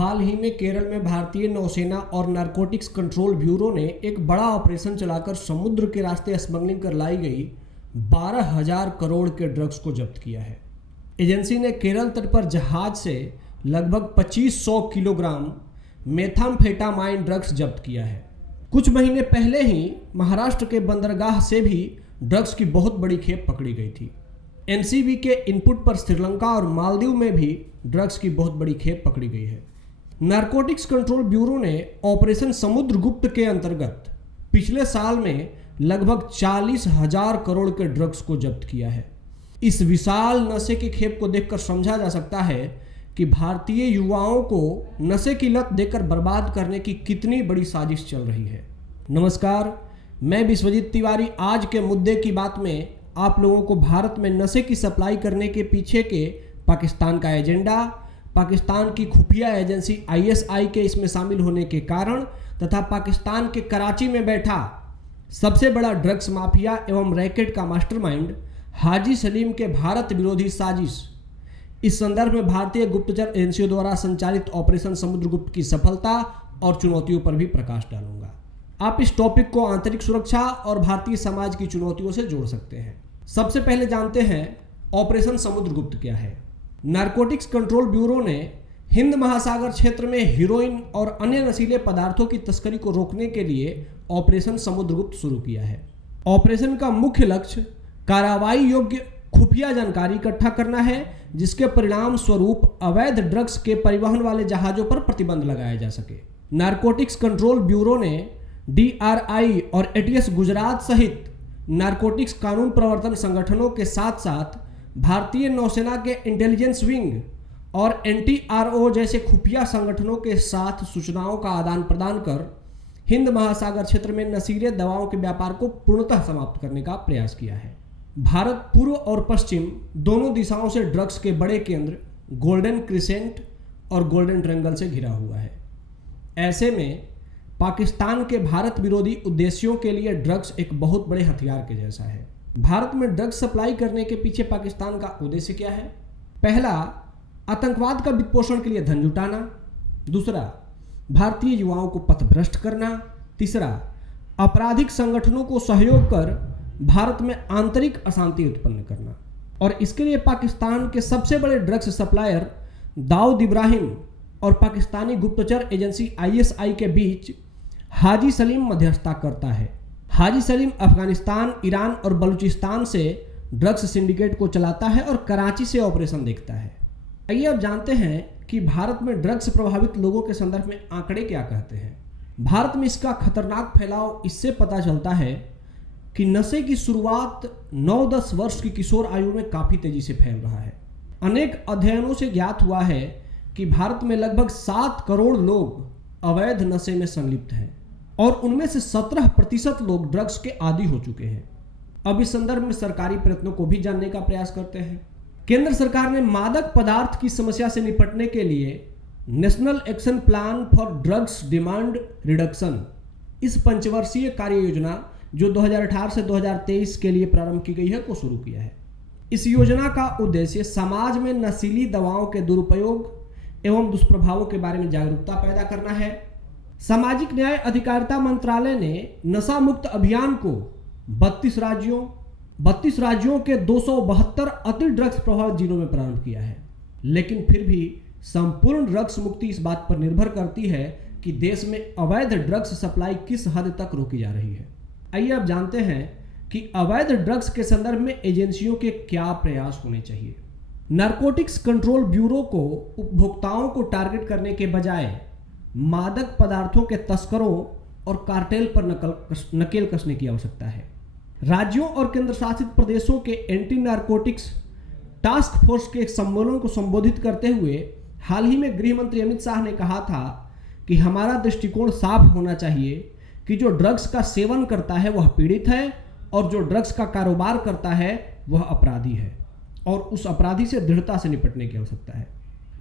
हाल ही में केरल में भारतीय नौसेना और नारकोटिक्स कंट्रोल ब्यूरो ने एक बड़ा ऑपरेशन चलाकर समुद्र के रास्ते स्मगलिंग कर लाई गई 12,000 करोड़ के ड्रग्स को जब्त किया है। एजेंसी ने केरल तट पर जहाज से लगभग 2500 किलोग्राम मेथाम्फेटामाइन ड्रग्स जब्त किया है। कुछ महीने पहले ही महाराष्ट्र के बंदरगाह से भी ड्रग्स की बहुत बड़ी खेप पकड़ी गई थी। एनसीबी के इनपुट पर श्रीलंका और मालदीव में भी ड्रग्स की बहुत बड़ी खेप पकड़ी गई है। नारकोटिक्स कंट्रोल ब्यूरो ने ऑपरेशन समुद्रगुप्त के अंतर्गत पिछले साल में लगभग 40,000 करोड़ के ड्रग्स को जब्त किया है। इस विशाल नशे की खेप को देखकर समझा जा सकता है कि भारतीय युवाओं को नशे की लत देकर बर्बाद करने की कितनी बड़ी साजिश चल रही है। नमस्कार, मैं विश्वजीत तिवारी आज के मुद्दे की बात में आप लोगों को भारत में नशे की सप्लाई करने के पीछे के पाकिस्तान का एजेंडा, पाकिस्तान की खुफिया एजेंसी ISI के इसमें शामिल होने के कारण तथा पाकिस्तान के कराची में बैठा सबसे बड़ा ड्रग्स माफिया एवं रैकेट का मास्टरमाइंड हाजी सलीम के भारत विरोधी साजिश, इस संदर्भ में भारतीय गुप्तचर एजेंसियों द्वारा संचालित ऑपरेशन समुद्रगुप्त की सफलता और चुनौतियों पर भी प्रकाश डालूंगा। आप इस टॉपिक को आंतरिक सुरक्षा और भारतीय समाज की चुनौतियों से जोड़ सकते हैं। सबसे पहले जानते हैं ऑपरेशन समुद्रगुप्त क्या है। नारकोटिक्स कंट्रोल ब्यूरो ने हिंद महासागर क्षेत्र में हीरोइन और अन्य नशीले पदार्थों की तस्करी को रोकने के लिए ऑपरेशन समुद्रगुप्त शुरू किया है। ऑपरेशन का मुख्य लक्ष्य कार्रवाई योग्य खुफिया जानकारी इकट्ठा करना है, जिसके परिणाम स्वरूप अवैध ड्रग्स के परिवहन वाले जहाजों पर प्रतिबंध लगाया जा सके। नारकोटिक्स कंट्रोल ब्यूरो ने DRI और ATS गुजरात सहित नारकोटिक्स कानून प्रवर्तन संगठनों के साथ साथ भारतीय नौसेना के इंटेलिजेंस विंग और NTRO जैसे खुफिया संगठनों के साथ सूचनाओं का आदान प्रदान कर हिंद महासागर क्षेत्र में नशीले दवाओं के व्यापार को पूर्णतः समाप्त करने का प्रयास किया है। भारत पूर्व और पश्चिम दोनों दिशाओं से ड्रग्स के बड़े केंद्र गोल्डन क्रिसेंट और गोल्डन ट्रायंगल से घिरा हुआ है। ऐसे में पाकिस्तान के भारत विरोधी उद्देश्यों के लिए ड्रग्स एक बहुत बड़े हथियार के जैसा है। भारत में ड्रग्स सप्लाई करने के पीछे पाकिस्तान का उद्देश्य क्या है? पहला, आतंकवाद का वित्तपोषण के लिए धन जुटाना। दूसरा, भारतीय युवाओं को पथभ्रष्ट करना। तीसरा, आपराधिक संगठनों को सहयोग कर भारत में आंतरिक अशांति उत्पन्न करना। और इसके लिए पाकिस्तान के सबसे बड़े ड्रग्स सप्लायर दाऊद इब्राहिम और पाकिस्तानी गुप्तचर एजेंसी ISI के बीच हाजी सलीम मध्यस्थता करता है। हाजी सलीम अफगानिस्तान, ईरान और बलूचिस्तान से ड्रग्स सिंडिकेट को चलाता है और कराची से ऑपरेशन देखता है। आइए अब जानते हैं कि भारत में ड्रग्स प्रभावित लोगों के संदर्भ में आंकड़े क्या कहते हैं। भारत में इसका खतरनाक फैलाव इससे पता चलता है कि नशे की शुरुआत 9-10 वर्ष की किशोर आयु में काफ़ी तेजी से फैल रहा है। अनेक अध्ययनों से ज्ञात हुआ है कि भारत में लगभग 7 करोड़ लोग अवैध नशे में संलिप्त हैं और उनमें से 17% लोग ड्रग्स के आदी हो चुके हैं। अब इस संदर्भ में सरकारी प्रयत्नों को भी जानने का प्रयास करते हैं। केंद्र सरकार ने मादक पदार्थ की समस्या से निपटने के लिए national action plan for drugs demand reduction, इस पंचवर्षीय कार्य योजना जो 2018 से 2023 के लिए प्रारंभ की गई है, को शुरू किया है। इस योजना का उद्देश्य समाज में नशीली दवाओं के दुरुपयोग एवं दुष्प्रभावों के बारे में जागरूकता पैदा करना है। सामाजिक न्याय अधिकारिता मंत्रालय ने नशा मुक्त अभियान को 32 राज्यों के 272 अति ड्रग्स प्रभावित जिलों में प्रारंभ किया है। लेकिन फिर भी संपूर्ण ड्रग्स मुक्ति इस बात पर निर्भर करती है कि देश में अवैध ड्रग्स सप्लाई किस हद तक रोकी जा रही है। आइए अब जानते हैं कि अवैध ड्रग्स के संदर्भ में एजेंसियों के क्या प्रयास होने चाहिए। नारकोटिक्स कंट्रोल ब्यूरो को उपभोक्ताओं को टारगेट करने के बजाय मादक पदार्थों के तस्करों और कार्टेल पर नकेल कसने की आवश्यकता है। राज्यों और केंद्र शासित प्रदेशों के एंटी नारकोटिक्स टास्क फोर्स के एक सम्मेलन को संबोधित करते हुए हाल ही में गृह मंत्री अमित शाह ने कहा था कि हमारा दृष्टिकोण साफ होना चाहिए कि जो ड्रग्स का सेवन करता है वह पीड़ित है और जो ड्रग्स का कारोबार करता है वह अपराधी है और उस अपराधी से दृढ़ता से निपटने की आवश्यकता है।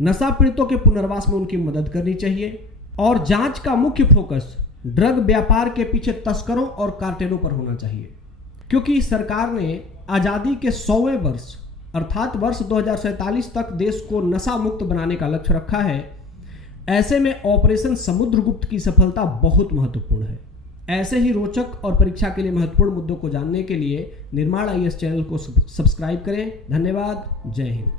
नशा पीड़ितों के पुनर्वास में उनकी मदद करनी चाहिए और जांच का मुख्य फोकस ड्रग व्यापार के पीछे तस्करों और कार्टेलों पर होना चाहिए, क्योंकि सरकार ने आज़ादी के 100वें वर्ष अर्थात वर्ष 2047 तक देश को नशा मुक्त बनाने का लक्ष्य रखा है। ऐसे में ऑपरेशन समुद्रगुप्त की सफलता बहुत महत्वपूर्ण है। ऐसे ही रोचक और परीक्षा के लिए महत्वपूर्ण मुद्दों को जानने के लिए निर्माण IAS चैनल को सब्सक्राइब करें। धन्यवाद। जय हिंद।